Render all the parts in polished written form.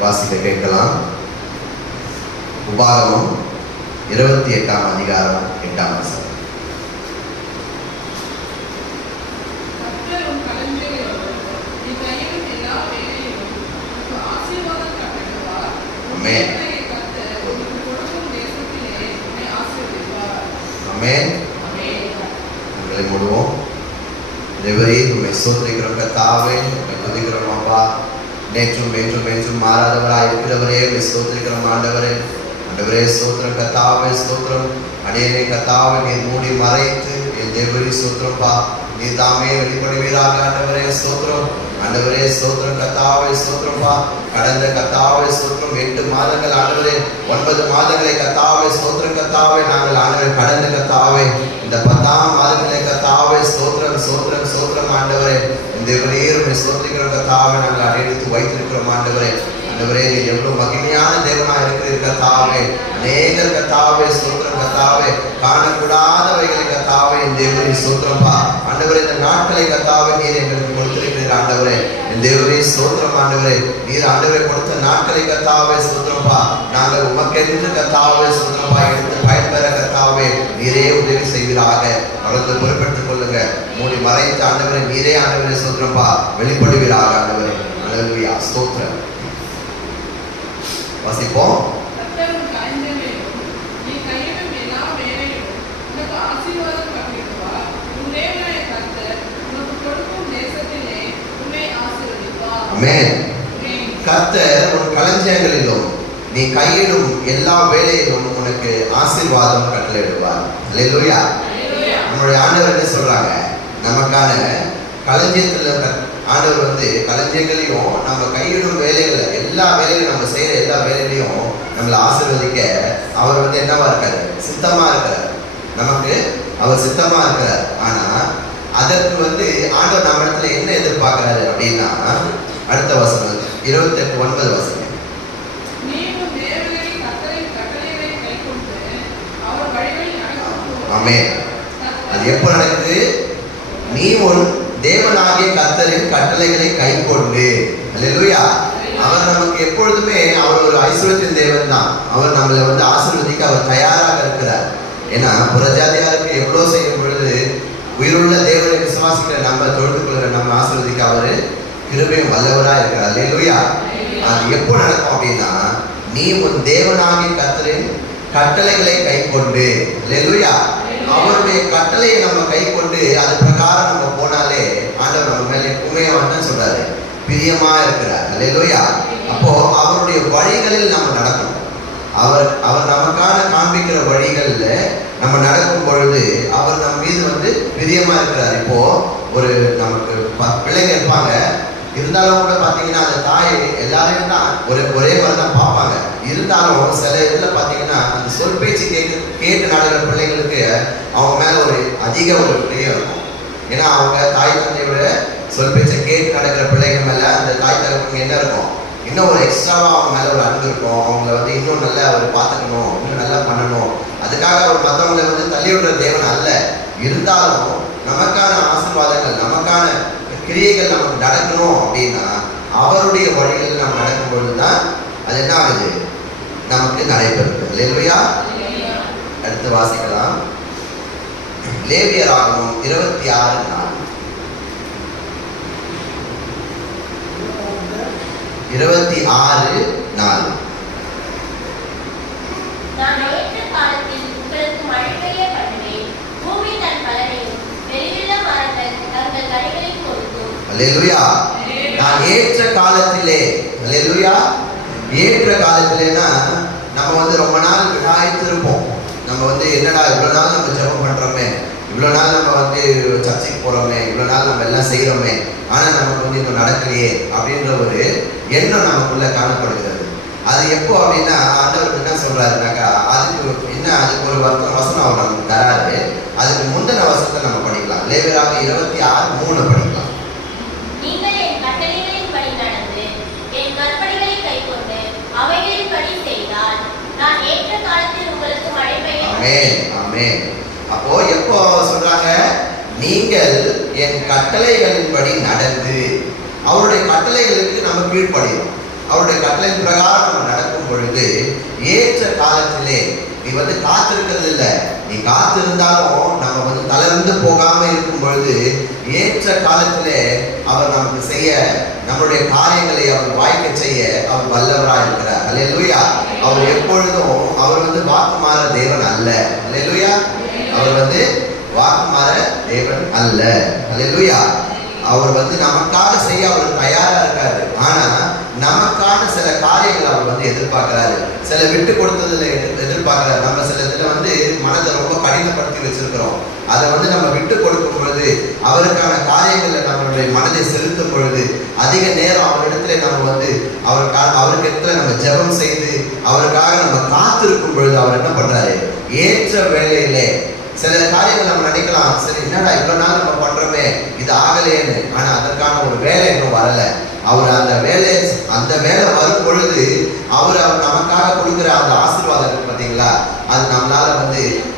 வாசிக்க கேட்கலாம். உபாகமம் 28ஆம் அதிகாரம் 8ஆம் வசனம். உங்களை மூடுவோம். தேவரீர் உம்மை ஸ்தோத்திரிக்கிறோம் கர்த்தாவே, உம்மை துதிக்கிறோம் அப்பா. நேற்றும் என்றும் என்றும் மாறாதவராய் இருக்கிறவரே உம்மை ஸ்தோத்திரிக்கிறோம் ஆண்டவரே. ஆண்டவரே ஸ்தோத்திரம் கர்த்தாவே, ஸ்தோத்திரம். அடியேனை கர்த்தாவே நீர் மூடி மறைத்து என் தேவரீ ஸ்தோத்திரம்ப்பா, நீர் தாமே வெளிப்படுவீராக ஆண்டவரே ஸ்தோத்திரம். ஆண்டவரே ஸ்தோத்திரம் கர்த்தாவே, ஸ்தோத்திரம்ப்பா. கடந்த கர்த்தாவே ஸ்தோத்திரம் 8 மாதங்கள் ஆண்டவரே, 9 மாதங்களை கர்த்தாவே ஸ்தோத்திரம் கர்த்தாவே நாங்கள் ஆண்டவரே கடந்த கர்த்தாவே இந்த 10ஆம் மாதங்களை கர்த்தாவே ஸ்தோத்திரம் ஸ்தோத்திரம் ஸ்தோத்திரம் ஆண்டவரே இந்த தேவரீர் ஸ்தோத்திரிக்கிற கர்த்தாவே நாங்கள் அடையெடுத்து வைத்திருக்கிறோம் ஆண்டவரே. ஆண்டவரே நீர் எவ்வளவு மகிமையான தேவனா இருக்கிறீர் கர்த்தாவே. அநேகர் கர்த்தாவே ஸ்தோத்திரம் கர்த்தாவே காணக்கூடாதவைகளை கர்த்தாவே இந்த தேவரீர் ஸ்தோத்திரம்ப்பா. ஆண்டவரே இந்த நாட்களை கர்த்தாவே நீர் எங்களுக்கு கொடுத்திருக்கிறீர் ஆண்டவரே. இந்த தேவரீர் ஸ்தோத்திரம் ஆண்டவரே. நீர் ஆண்டவரே கொடுத்த நாட்களை கர்த்தாவே ஸ்தோத்திரம்ப்பா நாங்கள் உமக்கென்று கர்த்தாவே ஸ்தோத்திரம்ப்பா எடுத்து பயன்பெற கர்த்தாவே நீரே உதவி செய்வீராக. அவர்களுக்கு பொறுப்பெடுத்துக் கொள்ளுங்க. மூடி மறைத்து ஆண்டவரே நீரே ஆண்டவரே ஸ்தோத்திரம்ப்பா வெளிப்படுவீராக ஆண்டவரே. அல்லேலூயா ஸ்தோத்திரம். வாசிப்போம். கர்த்தர் உன் களஞ்சியங்களிலும் நீ கையிடும் எல்லா வேலையிலும் உனக்கு ஆசீர்வாதம் கட்டளையிடுவார். அல்லேலூயா. நம்மளுடைய ஆண்டவர் என்ன சொல்றாங்க, நமக்கான களஞ்சியத்துல ஆண்டவர் களஞ்சியங்களையும் நம்ம கையிடும் வேலைகளை எல்லா வேலைகளும் நம்ம செய்யற எல்லா வேலைகளையும் நம்மளை ஆசீர்வதிக்க அவர் என்னவா இருக்காரு, சித்தமா இருக்கிறார். நமக்கு அவர் சித்தமா இருக்கிறார். ஆனா அதற்கு ஆண்டவர் நம்ம இடத்துல என்ன எதிர்பார்க்கிறாரு அப்படின்னா, அடுத்த வசனம் 28:9 வசனம். ஆமென். அது எப்போ நடக்குது? நீ உன் தேவனாகிய கர்த்தரின் கட்டளைகளை கைக்கொண்டு. அல்லேலூயா. அவர் நமக்கு எப்பொழுதுமே அவர் ஒரு ஐஸ்வர்யத்தின் தேவன் தான். அவர் நம்மளை ஆசீர்வதிக்க அவர் தயாராக இருக்கிறார். ஏன்னா புறஜாதியாருக்கு எவ்வளவு செய்யும் பொழுது உயிருள்ள தேவனை விசுவாசிக்கிற நம்ம தொழுது கொள்கிற நம்ம ஆசீர்வதிக்க அவரு கிருபையும் வல்லவராக இருக்கிறார். அல்லேலூயா. அது எப்போ நடக்கும் அப்படின்னா, நீ உன் தேவனாகிய கர்த்தரின் கட்டளைகளை கைக்கொண்டு. அல்லேலூயா. அவருடைய கட்டளையை நம்ம கைக்கொண்டு அது பிரகாரம் நம்ம போனாலே ஆண்டவர் நம்ம மேல எப்பவுமே தான் சொல்றாரு, பிரியமா இருக்கிறார். அல்லேலூயா. அப்போ அவருடைய வழிகளில் நம்ம நடக்கணும். அவர் நமக்கான காண்பிக்கிற வழிகள்ல நம்ம நடக்கும் பொழுது அவர் நம்ம மீது பிரியமா இருக்கிறார். இப்போ ஒரு நமக்கு பிள்ளைங்க இருப்பாங்க, இருந்தாலும் கூட பாத்தீங்கன்னா அந்த தாய் எல்லாரையும் தான் ஒரே மாதிரி தான் பார்ப்பாங்க. இருந்தாலும் சில இதுல பாத்தீங்கன்னா அந்த சொல் பேச்சு கேட்டு நடக்கிற பிள்ளைங்களுக்கு அவங்க மேல அதிக பிரியம் இருக்கும். ஏன்னா அவங்க தாய் தந்தையோட சொல் பேச்சை கேட்டு நடக்கிற பிள்ளைங்க மேல அந்த தாய் தகப்புக்கு என்ன இருக்கும், இன்னும் எக்ஸ்ட்ராவா அவங்க மேல அன்பு இருக்கும். அவங்கள இன்னும் நல்லா பார்த்துக்கணும், இன்னும் நல்லா பண்ணணும். அதுக்காக அவர் மற்றவங்களை தள்ளி விடுற தேவன் அல்ல. இருந்தாலும் நமக்கான ஆசீர்வாதங்கள் நமக்கான கிரியைகள் நமக்கு நடக்கணும் அப்படின்னா அவருடைய வழிகளில் நம்ம நடக்கும் பொழுதுதான் அது என்ன ஆகுது, நமக்கு நடைபெறுது. அல்லேலூயா. அடுத்து வாசிக்கலாம். லேவியராகமம் 26:4. 26:4. அல்லேலூயா. நான் ஏற்ற காலத்திலே. அல்லேலூயா. ஏற்ற காலத்திலேனா நம்ம ரொம்ப நாள் விடாய்த்திருப்போம். நம்ம என்னடா இவ்வளவு நாள் நம்ம ஜெபம் பண்றோமே, இவ்வளவு நாள் நம்ம சர்ச்சைக்கு போறோமே, இவ்வளவு நாள் நம்ம எல்லாம் செய்யறோமே, ஆனா நமக்கு இன்னும் நடக்கலையே அப்படின்ற ஒரு எண்ணம் நமக்குள்ள காணப்படுகிறது. அது எப்போ அப்படின்னா ஆண்டவர் என்ன சொல்றாருனாக்கா, அதுக்கு ஒரு வசனம் அவர் நமக்கு தராரு. அதுக்கு முந்தின வசனத்தை நம்ம படிக்கலாம். லேவியராக 26:3 படிக்கலாம். அப்போ எப்போ சொல்றாங்க, நீங்கள் என் கட்டளைகளின்படி நடந்து அவருடைய கட்டளைகளுக்கு நம்ம கீழ்ப்படியும். அவருடைய கட்டளையின் பிரகாரம் நம்ம நடக்கும் பொழுது ஏற்ற காலத்திலே நீ காத்திருக்கிறது இல்லை, நீ காத்திருந்தாலும் நம்ம தளர்ந்து போகாம இருக்கும் பொழுது ஏற்ற காலத்திலே அவர் நமக்கு செய்ய, நம்மளுடைய காரியங்களை அவர் வாய்க்க செய்ய அவர் வல்லவராக இருக்கிறார். அல்லேலூயா. அவர் எப்பொழுதும் அவர் வாக்கு மாற தேவன் அல்ல. அல்லேலூயா. அவர் வாக்கு மாற தேவன் அல்ல. அல்லேலூயா. அவர் நமக்காக செய்ய அவர் தயாரா இருக்காரு. ஆனா நமக்கான சில காரியங்களை அவர் எதிர்பார்க்கிறாரு, சில விட்டு கொடுத்ததுல எதிர்பார்க்கிறாரு. நம்ம சில இதுல மனதை ரொம்ப கடினப்படுத்தி வச்சிருக்கிறோம். அதை நம்ம விட்டு கொடுக்கும் பொழுது, அவருக்கான காரியங்களை நம்மளுடைய மனதை செலுத்தும் பொழுது, அதிக நேரம் அவரிடத்துல நம்ம அவருக்கு இடத்துல நம்ம ஜெபம் செய்து அவருக்காக நம்ம காத்திருக்கும் பொழுது அவர் என்ன பண்றாரு, ஏற்ற வேலையிலே சில காரியங்கள் நம்ம நினைக்கலாம், சரி என்னடா இவ்வளவு நாள் நம்ம பண்றோமே இது ஆகலையேன்னு. ஆனா அதற்கான ஒரு வேலை இன்னும் வரல. அவர் அந்த வேலை வரும் பொழுது அவர் நமக்காக கொடுக்குற அந்த ஆசீர்வாதம் இருக்கு பார்த்தீங்களா, அது நம்மளால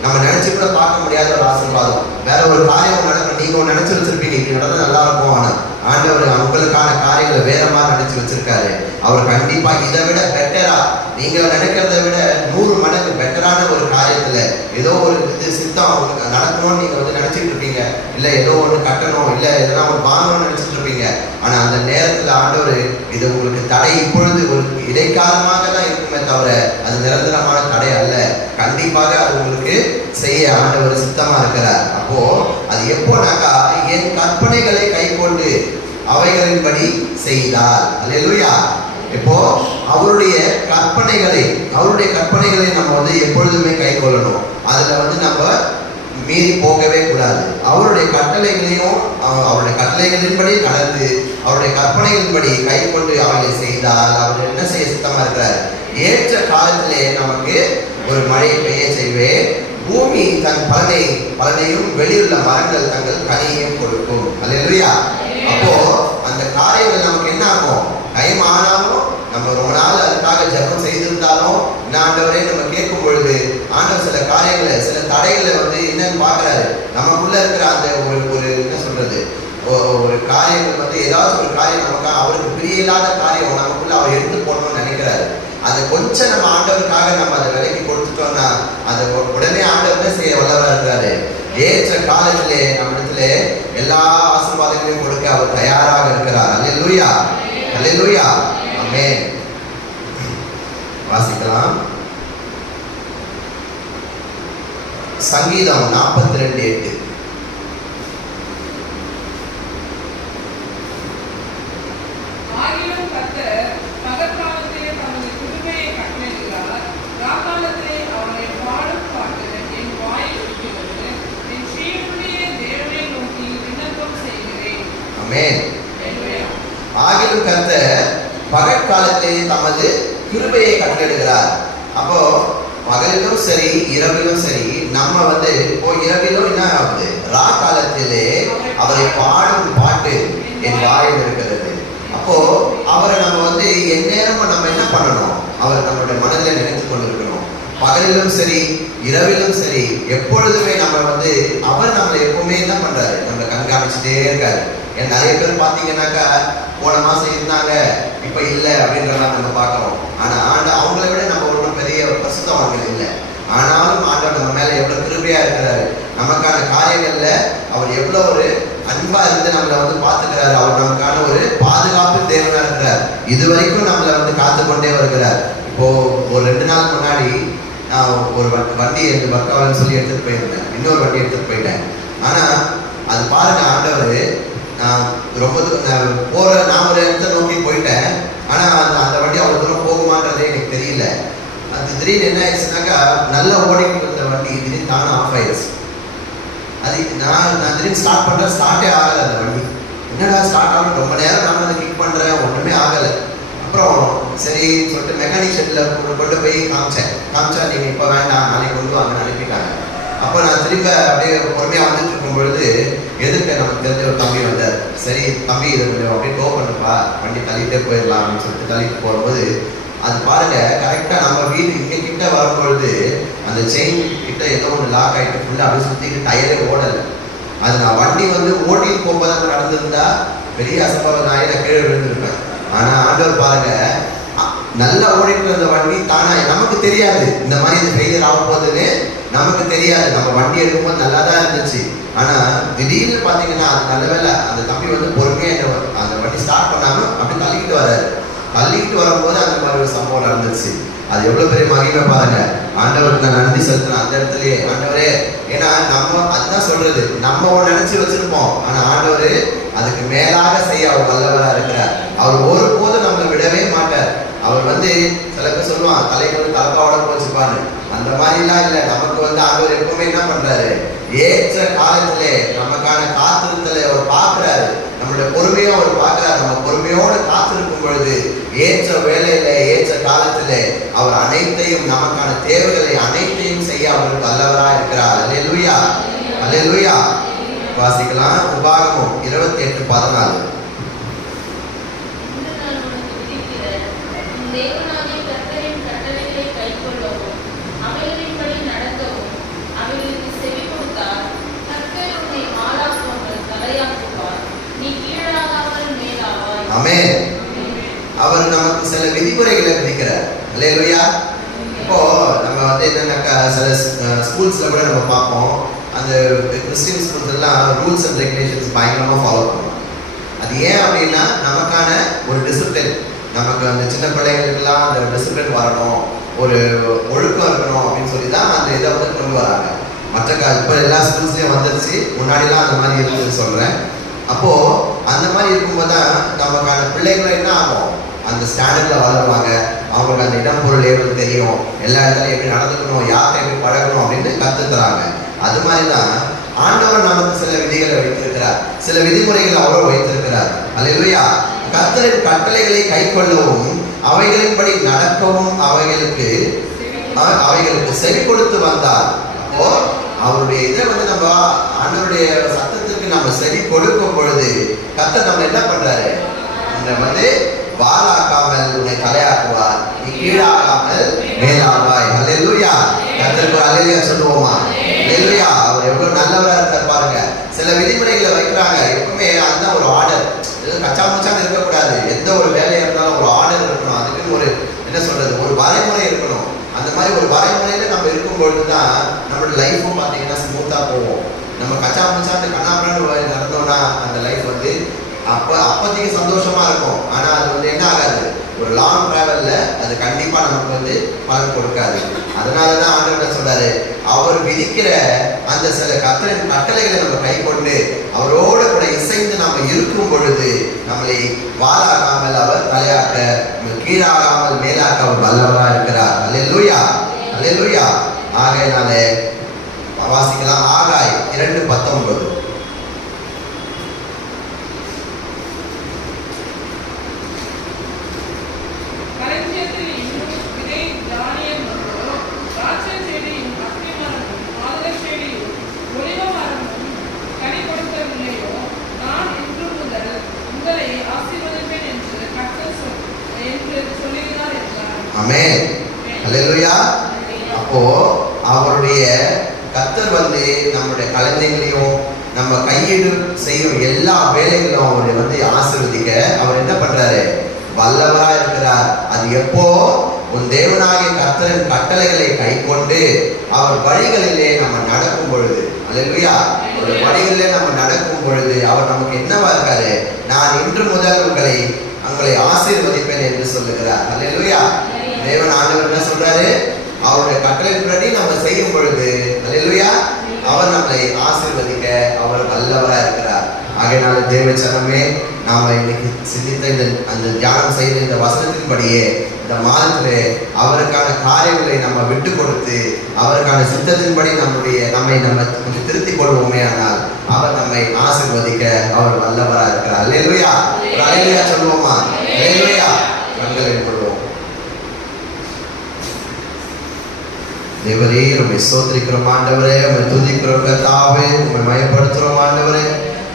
நம்ம நினைச்சு கூட பார்க்க முடியாத ஒரு ஆசீர்வாதம். வேற ஒரு காரியம் நடக்கும், நீங்க நினைச்சு வச்சிருப்பீங்க இப்படி நடந்தா நல்லா இருக்கும், ஆனா ஆண்டவர் உங்களுக்கான காரியங்களை வேற மாதிரி நினைச்சு வச்சிருக்காரு. அவர் கண்டிப்பா இதை விட பெட்டரா, நீங்க நினைக்கிறத விட 100 மடங்கு பெட்டரான ஒரு காரியத்துல ஏதோ ஒரு சித்தம் நடக்கணும்னு நீங்க நினைச்சிட்டு இருப்பீங்க, இல்ல ஏதோ ஒண்ணு கட்டணும், இல்ல எதனா ஒரு வாங்கணும்னு நினைச்சிட்டு இருப்பீங்க. ஆனா அந்த நேரத்துல ஆண்டவர் இது உங்களுக்கு தடை இப்பொழுது ஒரு இடைக்காலமாக தான் இருக்குமே தவிர அது நிரந்தரமான தடை அல்ல. கண்டிப்பாக அது உங்களுக்கு செய்ய ஆண்டவர் சித்தமா இருக்கிறார். அப்போ அது எப்போனாக்கா, என் கற்பனைகளை கை கொண்டு அவைகளின்படி செய்தார். அல்லேலூயா. இப்போ அவருடைய கற்பனைகளை நம்ம எப்பொழுதுமே கை கொள்ளணும். அதுல நம்ம மீறி போகவே கூடாது. அவருடைய கட்டளைகளையும் அவருடைய கட்டளைகளின்படி நடந்து அவருடைய கற்பனைகளின்படி கை கொண்டு அவர்களை செய்தால் அவர் என்ன செய்ய சித்தமா இருக்கிறார், ஏற்ற காலத்திலே நமக்கு ஒரு மழை பெய்ய செய்வேன், பூமி தன் பலனையும் வெளியுள்ள மரங்கள் தங்கள் கனியையும் கொடுக்கும். அல்லேலூயா. அப்போ அந்த காரியங்கள் நமக்கு என்ன ஆகும், டைம் ஆனாலும் நம்ம ரொம்ப நாள் அதுக்காக ஜெபம் செய்திருந்தாலும் ஆண்டவரே நம்ம கேட்கும் பொழுது ஆண்டவர் சில காரியங்களை, சில தடைகளை என்னன்னு பாக்குறாரு. நமக்குள்ள இருக்கிற அந்த ஒரு என்ன சொல்றது, ஒரு காரியங்கள் ஏதாவது ஒரு காரியம் நமக்காக அவருக்கு பிரிய இல்லாத காரியம் நமக்குள்ள அவர் எடுத்து போடணும்னு நினைக்கிறாரு. அதை கொஞ்சம் நம்ம ஆண்டவருக்காக நம்ம அதை விலைக்கு கொடுத்துட்டோம்னா அதை உடனே ஆண்டவர் செய்ய வல்லவா இருக்கிறாரு. ஏற்ற காலத்திலே நம்மிடத்துல எல்லா ஆசீர்வாதங்களையும் கொடுக்க அவர் தயாராக இருக்கிறார். அல்லேலூயா. அல்லேலூயா. ஆமென். வாசிக்கலாம். சங்கீதம் 42:8. ஆகிலும் கர்த்தர் பகற்காலத்திலே தமது கிருபையை கட்டளையிடுகிறார். அப்போ பகலிலும் சரி இரவிலும் சரி நம்ம இரவிலும் என்ன ஆகுது, ரா காலத்திலே அவரை பாடும் பாட்டு என் வாயில் இருக்கிறது. அப்போ அவரை நம்ம எந்நேரமும் நம்ம என்ன பண்ணணும், அவர் நம்மளுடைய மனதில் நினைத்து கொண்டிருக்கணும். பகலிலும் சரி இரவிலும் சரி எப்பொழுதுமே நம்ம அவர் நம்மளை எப்பவுமே என்ன பண்றாரு, நம்மளை கண்காணிச்சுட்டே இருக்காரு. ஏன் நிறைய பேர் பார்த்தீங்கன்னாக்கா போன மாசம் இருந்தாங்க இப்ப இல்லை அப்படின்றத நம்ம பார்க்கிறோம். ஆனா அவங்கள விட நம்ம ஒன்றும் பெரிய பிரசுத்தவர்கள் இல்லை. ஆனாலும் ஆண்டவர் நம்ம மேல எவ்வளவு கிருபையா இருக்கிறாரு, நமக்கான காரியங்கள்ல அவர் எவ்வளவு ஒரு அன்பா இருந்து நம்மளை பார்த்துக்கிறாரு. அவர் நமக்கான ஒரு பாதுகாப்பு தேவனா இருக்கிறார். இது வரைக்கும் நம்மளை காத்து கொண்டே வருகிறார். இப்போ ஒரு 2 நாள் முன்னாடி நான் ஒரு வண்டி எடுத்து பக்காவன்னு சொல்லி எடுத்துட்டு போயிருந்தேன், இன்னொரு வண்டி எடுத்துட்டு போயிட்டேன். ஆனா அது பாருங்க, ஆண்டவர் நான் ரொம்ப நான் ஒரு இடத்த நோக்கி போயிட்டேன். ஆனா அந்த வண்டி அவ்வளவு தூரம் போகுமான்றதே எனக்கு தெரியல. அது திடீர்னு என்ன ஆயிடுச்சுனாக்கா, நல்லா ஓடிட்டு இருந்த வண்டி திடீர்னு தானே ஆஃப் ஆயிடுச்சு. அது நான் திடீர்னு ஸ்டார்ட்டே ஆகலை அந்த வண்டி. என்னடா ஸ்டார்ட் ஆகணும், ரொம்ப நேரம் நான் அதை கிக் பண்றேன், ஒண்ணுமே ஆகலை. அப்புறம் சரி சொல்லிட்டு மெக்கானிக் ஷெட்ல கொண்டு போய் காமிச்சா நீங்க இப்ப வேண்டாம் நாளைக்கு கொண்டு வாங்க அனுப்பிட்டாங்க. அப்போ நான் திரும்ப அப்படியே பொறுமையா வந்துட்டு இருக்கும் பொழுது எதுக்கு நமக்கு தெரிஞ்ச ஒரு தம்பி வந்தார். சரி தம்பி இதை கொஞ்சம் அப்படியே டோ பண்ணுப்பா, வண்டி தள்ளிட்டே போயிடலாம் அப்படின்னு சொல்லிட்டு தள்ளிட்டு போகும்போது அது பாருங்க, கரெக்டா நம்ம வீடு இங்க கிட்ட வரும்பொழுது அந்த செயின் கிட்ட ஏதோ ஒன்று லாக் ஆகிட்டு ஃபுல்லா அப்படி சுத்திட்டு டயரே ஓடலை. அது நான் வண்டி ஓட்டிட்டு போகும்போது நடந்திருந்தா பெரிய அசம்பாவிதம் ஆகி நான் கீழே விழுந்திருப்பேன். ஆனா ஆண்டவர் பாருங்க, நல்லா ஓடிட்டு இருந்த வண்டி தானா நமக்கு தெரியாது இந்த மாதிரி இது ஃபெயிலியர் ஆக போகுதுன்னு நமக்கு தெரியாது. நம்ம வண்டி எடுக்கும்போது நல்லா தான் இருந்துச்சு. ஆனா திடீர்னு பாத்தீங்கன்னா அது நல்ல வேலை அந்த தம்பி வந்து பொறுமையா அந்த வண்டி ஸ்டார்ட் பண்ணாம அப்படி தள்ளிக்கிட்டு வராரு. தள்ளிக்கிட்டு வரும்போது அந்த மாதிரி ஒரு சம்பவம் நடந்துச்சு. அது எவ்வளவு பெரிய மகிமை பாருங்க. ஆண்டவருக்கு நான் நன்றி செலுத்தினேன் அந்த இடத்துலயே. ஆண்டவரே, ஏன்னா நம்ம அதுதான் சொல்றது, நம்ம ஒன்று நினைச்சு வச்சிருப்போம், ஆனா ஆண்டவர் அதுக்கு மேலாக செய்ய அவர் வல்லவரா இருக்கிறார். அவர் ஒருபோதும் நம்மளை விடவே மாட்டார். அவர் வந்து சில பேர் சொல்லுவான் தலைக்கு தலப்பாவோட போச்சுப்பான்னு, அந்த மாதிரிலாம் இல்லை. நமக்கு வந்து ஆண்டவர் எப்பவுமே என்ன பண்றாரு, ஏற்ற காலத்திலே நமக்கான காத்திருத்தலை அவர் பார்க்கிறாரு. நம்மளுடைய பொறுமையை அவர் பார்க்கிறார். நம்ம பொறுமையோடு காத்திருக்கும் பொழுது ஏற்ற வேலையில ஏற்ற காலத்திலே அவர் அனைத்தையும் நமக்கான தேவைகளை அனைத்தையும் செய்ய அவருக்கு வல்லவரா இருக்கிறார். அல்லேலூயா, அல்லேலூயா. வாசிக்கலாம் உபாகமம் 28:14. ஆமென். அவர் நமக்கு சில விதிமுறைகளை விதிக்கிறார். அல்லேலூயா. இப்போ நம்ம வந்து என்னன்னாக்கா சில ஸ்கூல்ஸ்ல கூட நம்ம பார்ப்போம், அந்த கிறிஸ்டியன் ஸ்கூல்ஸ் எல்லாம் ரூல்ஸ் அண்ட் ரெகுலேஷன்ஸ் பயங்கரமா ஃபாலோ பண்ணுவோம். அது ஏன் அப்படின்னா நமக்கான ஒரு டிசிப்ளின், நமக்கு அந்த சின்ன பிள்ளைங்களுக்கெல்லாம் அந்த டிசிப்ளின் வரணும், ஒரு ஒழுக்கம் இருக்கணும் அப்படின்னு சொல்லி தான் அந்த இதை வந்து கொண்டு வராங்க. மற்ற இப்போ எல்லா ஸ்கூல்ஸ்லயும் வந்துருச்சு, முன்னாடிலாம் அந்த மாதிரி இருக்குதுன்னு சொல்றேன். அப்போ அந்த மாதிரி இருக்கும்போது தான் நமக்கான பிள்ளைகளும் என்ன ஆகும், அந்த ஸ்டாண்டர்ட்ல வளருவாங்க. அவங்களுக்கு அந்த இடம் பொருள் ஏவது தெரியும், எல்லா இடத்துலையும் எப்படி நடந்துக்கணும், யார்கிட்ட எப்படி பழகணும் அப்படின்னு கற்றுத்தராங்க. அது மாதிரி தான் ஆண்டவர் நமக்கு சில விதிகளை வைத்திருக்கிறார், சில விதிமுறைகளை அவரும் வைத்திருக்கிறார். அல்லேலூயா. கர்த்தரின் கட்டளைகளை கைக்கொள்ளவும் அவைகளின்படி நடக்கவும் அவைகளுக்கு செவி கொடுத்து வந்தார். அப்போ அவருடைய இதை வந்து நம்ம ஆண்டவருடைய சத்தத்துக்கு நம்ம செவி கொடுக்கும் பொழுது கர்த்தர் நம்ம என்ன பண்றாரு, வந்து வாலாக்காமல் உன்னை தலையாக்குவார், நீ கீழாக்காமல் மேலாவாய். அல்லேலூயா. கர்த்தருக்கு அல்லேலூயா சொல்லுவோமா? அல்லேலூயா. அவர் எவ்வளவு நல்லவரா இருக்கார் பாருங்க. சில விதிமுறைகளை வைக்கிறாங்க, எப்பவுமே அதுதான் ஒரு ஆர்டர். கச்சா முச்சான்னு இருக்கக்கூடாது. எந்த ஒரு வேலையா இருந்தாலும் ஒரு ஆர்டர் இருக்கணும், அதுக்குன்னு ஒரு என்ன சொல்றது, ஒரு வரைமுறை இருக்கணும். அந்த மாதிரி ஒரு வரைமுறையில நம்ம இருக்கும் பொழுதுதான் நம்மளோட லைஃபும் பார்த்தீங்கன்னா ஸ்மூத்தா போவோம். நம்ம கச்சா முச்சான்னு கண்ணாப்பண்ணு நடந்தோம்னா அந்த லைஃப் வந்து அப்போதைக்கு சந்தோஷமா இருக்கும், ஆனா அது வந்து என்ன ஆகாது, ஒரு லாங் டிராவல்ல அது கண்டிப்பா நமக்கு வந்து பலன் கொடுக்காது. அதனாலதான் ஆண்டவர் சொல்றாரு, அவர் விதிக்கிற அந்த சில கர்த்தரின் கட்டளைகளை நம்ம கை கொண்டு அவரோட கூட இசைந்து நம்ம இருக்கும் பொழுது நம்மளை வாலாகாமல் அவர் தலையாக்க, கீழாகாமல் மேலாக்க அவர் வல்லவரா இருக்கிறார். அல்லேலூயா, அல்லேலூயா. ஆகையினாலே வாசிக்கலாம் ஆகாய் 2:19. ஆமென். அல்லேலூயா. அப்போ அவருடைய கர்த்தர் வந்து நம்முடைய குழந்தைகளையும் நம்ம கையெடு செய்யும் எல்லா வேலைகளும் அவரை வந்து ஆசீர்வதிக்க அவர் என்ன பண்றாரு, வல்லவரா இருக்கிறார். அது எப்போ, உன் தேவனாகிய கர்த்தரின் கட்டளைகளை கை கொண்டு அவர் வழிகளிலே நம்ம நடக்கும் பொழுது. அல்லேலூயா. ஒரு வழிகளிலே நம்ம நடக்கும் பொழுது அவர் நமக்கு என்னவா இருக்காரு, நான் இன்று முதல் உங்களை ஆசீர்வதிப்பேன் என்று சொல்லுகிறார். அல்லேலூயா. தேவன் ஆண்டவர் என்ன சொல்றாரு, அவருடைய கட்டளையின்படி நம்ம செய்யும் பொழுது அல்லேலூயா அவர் நம்மை ஆசீர்வதிக்க அவர் வல்லவரா இருக்கிறார். ஆகையினால தேவ ஜனமே, நாம இன்னைக்கு சிந்தித்த அந்த தியானம் செய்த இந்த வசனத்தின்படியே இந்த மாதத்திலே அவருக்கான காரியங்களை நம்ம விட்டு கொடுத்து அவருக்கான சித்தத்தின்படி நம்மை கொஞ்சம் திருத்திக் கொள்வோமே, ஆனால் அவர் நம்மை ஆசீர்வதிக்க அவர் வல்லவரா இருக்கிறார். அல்லேலூயா. அல்லேலூயா சொல்லுவோமா? அல்லேலூயா. கண்களை கொள்வோம். தேவரே, உம்மை ஸ்தோத்திரிக்கிறோம் ஆண்டவரே, உம்மை துதிக்கிறோம் கர்த்தாவே, உம்மை மகிமைப்படுத்துறோம் ஆண்டவரே.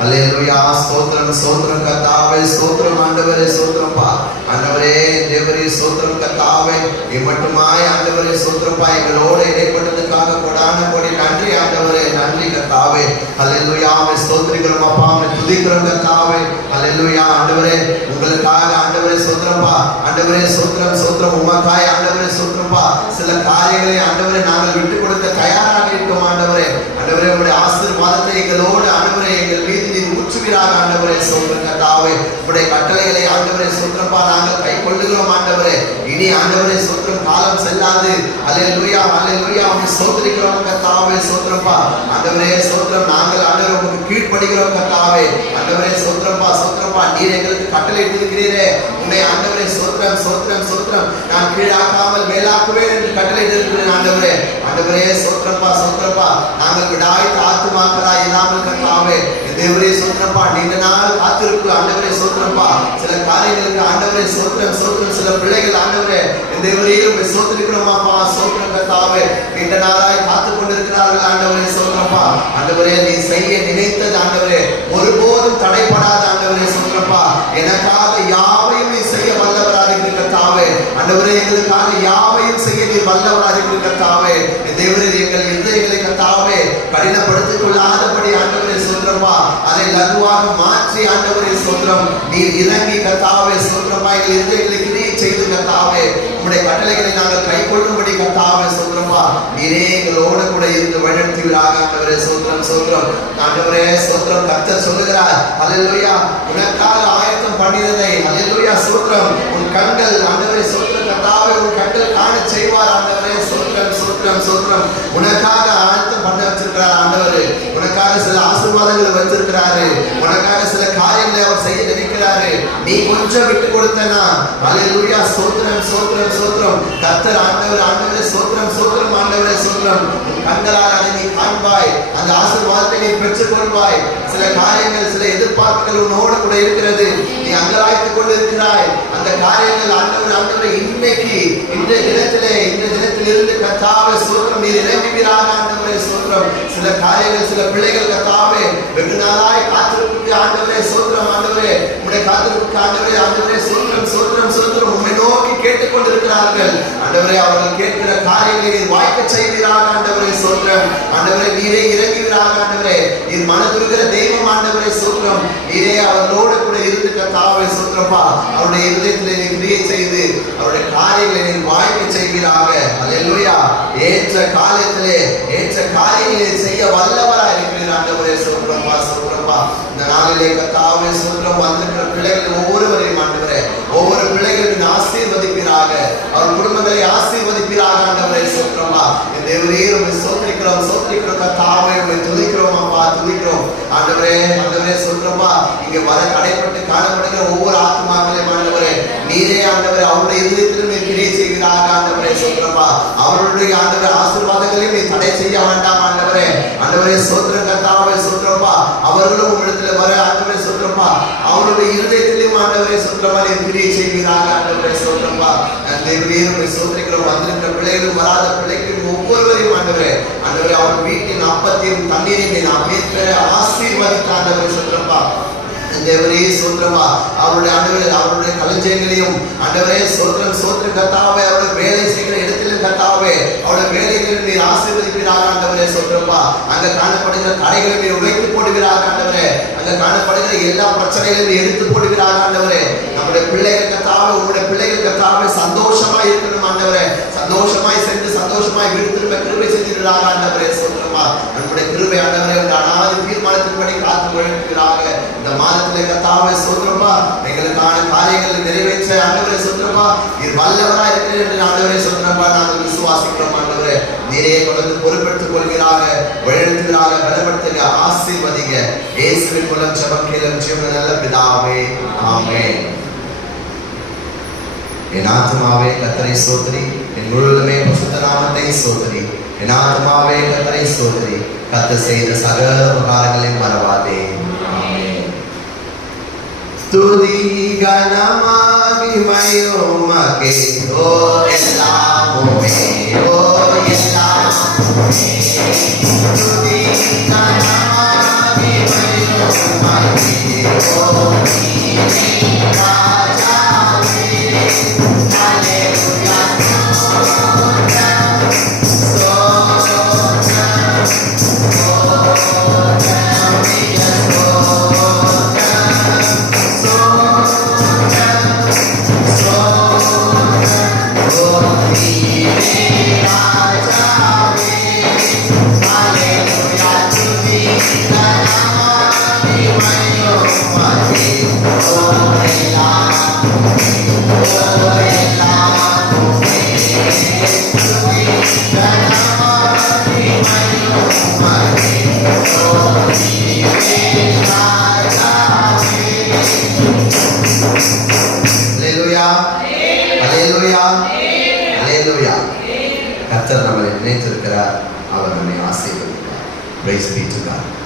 அல்லேலூயா. ஸ்தோத்திரம், ஸ்தோத்திரம் கர்த்தாவே, ஸ்தோத்திரம் ஆண்டவரே, ஸ்தோத்திரம்ப்பா ஆண்டவரே. தேவரே ஸ்தோத்திரம் கர்த்தாவே, இம்மட்டுமாய் ஆண்டவரே ஸ்தோத்திரப்பா, எங்களோட இடைப்பட்டதுக்காக கொடான கோடி நன்றி ஆண்டவரே, நன்றி கர்த்தாவே. அல்லேலூயா. உம்மை ஸ்தோத்திரிக்கிறோம் அப்பா, உம்மை துதிக்கிறோம் கர்த்தாவே. அல்லேலூயா ஆண்டவரே, உங்களுக்காக ஆண்டவரே ஸ்தோத்திரம்ப்பா ஆண்டவரே சோத்திரம் சோத்திரம் உமக்காய் ஆண்டவரே சோத்திரப்பா சில காரியங்களை ஆண்டவரே நாங்கள் விட்டு கொடுக்க தயாராக இருக்கோம் ஆண்டவரே. ஆண்டவரே உங்களுடைய ஆசீர்வாதத்தை எங்களோடு ஆண்டவரே எங்கள் மீது நீர் ஊற்றுவீராக ஆண்டவரே. சோத்திரம் கர்த்தாவே உங்களுடைய கட்டளைகளை ஆண்டவரே சோத்திரப்பா நாங்கள் கை கொள்ளுகிறோம் ஆண்டவரே. இனி ஆண்டவரே சோத்திரம் காலம் செல்லாது. அல்லேலூயா அல்லேலூயா உம்மை சோத்திரிக்கிறோம் கர்த்தாவே. சோத்திரப்பா ஆண்டவரே சோத்திரம் நாங்கள் ஆண்டவரே உங்களுக்கு கீழ்ப்படிகிறோம் கர்த்தாவே. ஆண்டவரே சோத்திரப்பா சோத்திரப்பா நீர் எங்களுக்கு கட்டளை இட்டிருக்கிறீரே உன்னை ஆண்டவரே சோத்திரம் சோத்திரம் சோத்திரம் நான் கீழாக்காமல் மேலாக்குவேன் என்று கட்டளை இருக்கிறேன் ஆண்டவரே. ஆண்டவரே சோத்திரப்பா சோத்திரப்பா நாங்கள் விடாய்த்து ஆத்துமாக்களா இல்லாமல் கர்த்தாவே தேவரே சோத்திரப்பா நீண்ட நாள் காத்திருக்கு ஆண்டவரே சோத்திரப்பா சில காரியங்களுக்கு ஆண்டவரே சோத்திரம் சோத்திரம் சில பிள்ளைகள் ஆண்டவரே தேவரே உம்மை சோத்திரிக்கிறோமாப்பா. சோத்திரம் கர்த்தாவே நீண்ட நாளாய் காத்து கொண்டிருக்கிறார்கள் ஆண்டவரே சோத்திரப்பா. ஆண்டவரே நீ செய்ய நினைத்தது ஆண்டவரே ஒருபோதும் தடைப்படாத ஆண்டவரே சோத்திரப்பா எனக்காக யாவையும் நீ செய்ய வல்லவராக இருக்கிற கர்த்தாவே. ஆண்டவரே எங்களுக்காக யாவையும் செய்ய நீ வல்லவராக இருக்கிற கர்த்தாவே. தேவரே எங்கள் இதயங்களை கர்த்தாவே கடினப்படுத்திக் கொள்ளாதபடி ஆண்டவரே சோத்திரப்பா அதை லகுவாக மாற்றி ஆண்டவரே சோத்திரம் நீர் இறங்கி கர்த்தாவே சோத்திரப்பா எங்கள் இதயங்களை கிரியை செய்து கர்த்தாவே உம்முடைய கட்டளைகளை நாங்கள் கை கொள்ளும்படி கர்த்தாவே சோத்திரப்பா நீரே எங்களோடு கூட இருந்து வழிநடத்துவீராக ஆண்டவரே. சோத்திரம் சோத்திரம் ஆண்டவரே சோத்திரம் கர்த்தர் சொல்லுகிறார் அல்லேலூயா உனக்காக ஆயத்தம் பண்ணினதை அல்லேலூயா சோத்திரம் உன் கண்கள் ஆண்டவரே சோத்திரம் கர்த்தாவே உன் கண்கள் காண செய்வார் ஆண்டவரே. சோத்திரம் சோத்திரம் சோத்திரம் உனக்காக ஆயத்தம் பண்ண வச்சிருக்கிறார் ஆண்டவரே. உனக்காக சில ஆசீர்வாதங்களை வச்சிருக்கிறாரு. உனக்காக சில காரியங்களை அவர் செய்ய நினைக்கிறாரு. நீ கொஞ்சம் விட்டு கொடுத்தனா அல்லேலூயா சோத்திரம் சோத்திரம் சோத்திரம் கர்த்தர் ஆண்டவர் ஆண்டவரே சோத்திரம் சோத்திரம் ஆண்டவரே சோத்திரம் கண்களால் அதை நீ காண்பாய். அந்த ஆசீர்வாதத்தை நீ பெற்றுக் கொள்வாய். சில காரியங்கள் சில எதிர்பார்ப்புகள் உன்னோடு கூட இருக்கிறது. நீ அங்கலாய்த்துக் கொண்டு இருக்கிறாய். அந்த காரியங்கள் ஆண்டவர் ஆண்டவரை இன்னைக்கு இன்றைய தினத்திலிருந்து கர்த்தாவே சோத்திரம் நீர் இறங்குவீராக ஆண்டவரே சோத்திரம். சில காரியங்கள் சில பிள்ளைகள் கர்த்தாவே வெகு நாளாய் காத்திருக்க ஆண்டவரே சோத்திரம் ஆண்டவரே உம்முடைய காத்திருக்க ஆண்டவரே ஆண்டவரே சோத்திரம் சோத்திரம் சோத்திரம் உம்மை நோக்கி கேட்டுக்கொண்டிருக்கிறார்கள் ஆண்டவரே. அவர்கள் கேட்கிற காரியங்களை நீர் வாய்க்க செய்வீராக ஆண்டவரே சோத்திரம். ஆண்டவரே நீரே இறங்குவீராக ஆண்டவரே. நீர் மனதுருகிற தெய்வம் ஆண்டவரே சோத்திரம். நீரே அவர்களோடு கூட இருந்து கர்த்தாவே சோத்திரப்பா அவருடைய இதயத்திலே நீர் கிரியை செய்து அவருடைய காரியங்களை நீர் வாய்க்க செய்வீராக. அல்லேலூயா ஏற்ற காலத்திலே ஏற்ற காரியங்களை செய்ய வல்லவராய் இருக்கிறீர் ஆண்டவரே சோத்திரப்பா சோத்திரப்பா. இந்த நாளிலே கர்த்தாவே சோத்திரம் வந்திருக்கிற பிள்ளைகள் ஒவ்வொருவரையும் ஆண்டவரே ஒவ்வொரு பிள்ளைகளுக்கு ஆசீர்வதிப்பீராக அவர் குடும்பங்களை ஆசீர்வதிப்பீராக ஆண்டவரே சோத்திரப்பா. தேவரே உம்மை சோத்திரிக்கிறோம் சோத்திரிக்கிறோம் கர்த்தாவே உம்மை துதிக்கிறோம் அப்பா துதிக்கிறோம் ஆண்டவரே ஆண்டவரே சோத்திரப்பா. இங்க வர தடைப்பட்டு காணப்படுகிற ஒவ்வொரு ஆத்மாக்களையும் ஆண்டவரே நீரே ஆண்டவரே அவருடைய இதயத்திலும் நீர் கிரியை செய்வீராக ஆண்டவரே சோத்திரப்பா. அவருடைய ஆண்டவரே ஆசீர்வாதங்களையும் நீ தடை செய்ய வேண்டாம் ஆண்டவரே. ஆண்டவரே சோத்திரம் கர்த்தாவே சோத்திரப்பா அவர்களும் உம்மிடத்தில் வர ஆண்டவரே சோத்திரப்பா அவருடைய இருதயத்திலும் ஆண்டவரே சோத்திரப்பா நீர் கிரியை செய்வீராக ஆண்டவரே சோத்திரப்பா. தேவரே உம்மை சோத்திரிக்கிறோம். வந்திருக்கிற பிள்ளைகளும் வராத பிள்ளைகளும் ஒவ்வொருவரையும் ஆண்டவரே ஆண்டவரே அவர் வீட்டின் அப்பத்தையும் தண்ணீரையும் நாம் பெற ஆசீர்வதிக்க ஆண்டவரே சோத்திரப்பா. தேவரே சோத்திரமா அவருடைய ஆண்டவரே அவருடைய களஞ்சியங்களையும் ஆண்டவரே சோத்திரம் சோத்திரம் கர்த்தாவே அவருடைய வேலை செய்கிற இடத்திலும் கர்த்தாவே அவருடைய வேலைகளில் நீர் ஆசீர்வதிப்பீராக ஆண்டவரே சோத்திரப்பா. அங்க காணப்படுகிற தடைகளை நீர் உடைத்து போடுவீராக ஆண்டவரே. அங்க காணப்படுகிற எல்லா பிரச்சனைகளையும் எடுத்து போடுவீராக ஆண்டவரே. நம்முடைய பிள்ளைகள் கர்த்தாவே உங்களுடைய பிள்ளைகள் கர்த்தாவே சந்தோஷமாய் இருக்கணும் ஆண்டவரே. சந்தோஷமாய் சென்று சந்தோஷமாய் வீடு திரும்ப கிருபை செஞ்சிருக்கிறாங்க ஆண்டவரே சோத்திரமா. நம்முடைய கிருபை ஆண்டவரே அனாதி தீர்மானத்தின்படி காத்து வழிக்கிறாங்க. இந்த மாதத்திலே கர்த்தாவே சோத்திரமா எங்களுக்கான காரியங்களை நிறைவேற்ற ஆண்டவரே சோத்திரமா நீர் வல்லவராய் இருக்கிறீர் என்று ஆண்டவரே சோத்திரமா நாங்கள் விசுவாசிக்கிறோம் ஆண்டவரே. நீரே கொண்டு பொறுப்பெடுத்துக் கொள்கிறாங்க வழிநடத்துகிறாங்க பலப்படுத்துங்க ஆசீர்வதிங்க. இயேசுவின் மூலம் ஜெபம் கேளும் ஜீவனுள்ள நல்ல பிதாவே ஆமென். என் ஆத்துமாவே கர்த்தரை ஸ்தோத்திரி என் முழுவதுமே பரிசுத்த நாமத்தை ஸ்தோத்திரி. என் ஆத்துமாவே கர்த்தரை ஸ்தோத்திரி கர்த்தர் செய்த சகல உபகாரங்களையும் மறவாதே. துதி கனமா மகிமையுமக்கே ஓ எல்லாமுமே ஓ எல்லாமுமே துதி கனமா மகிமையுமக்கே ஓ ராஜாவே ஹalleluya கர்த்தர் நம்மை நினைத்திருக்கிறார். அவர் நம்மை ஆசீர்வதிக்கிறார். Praise be to God.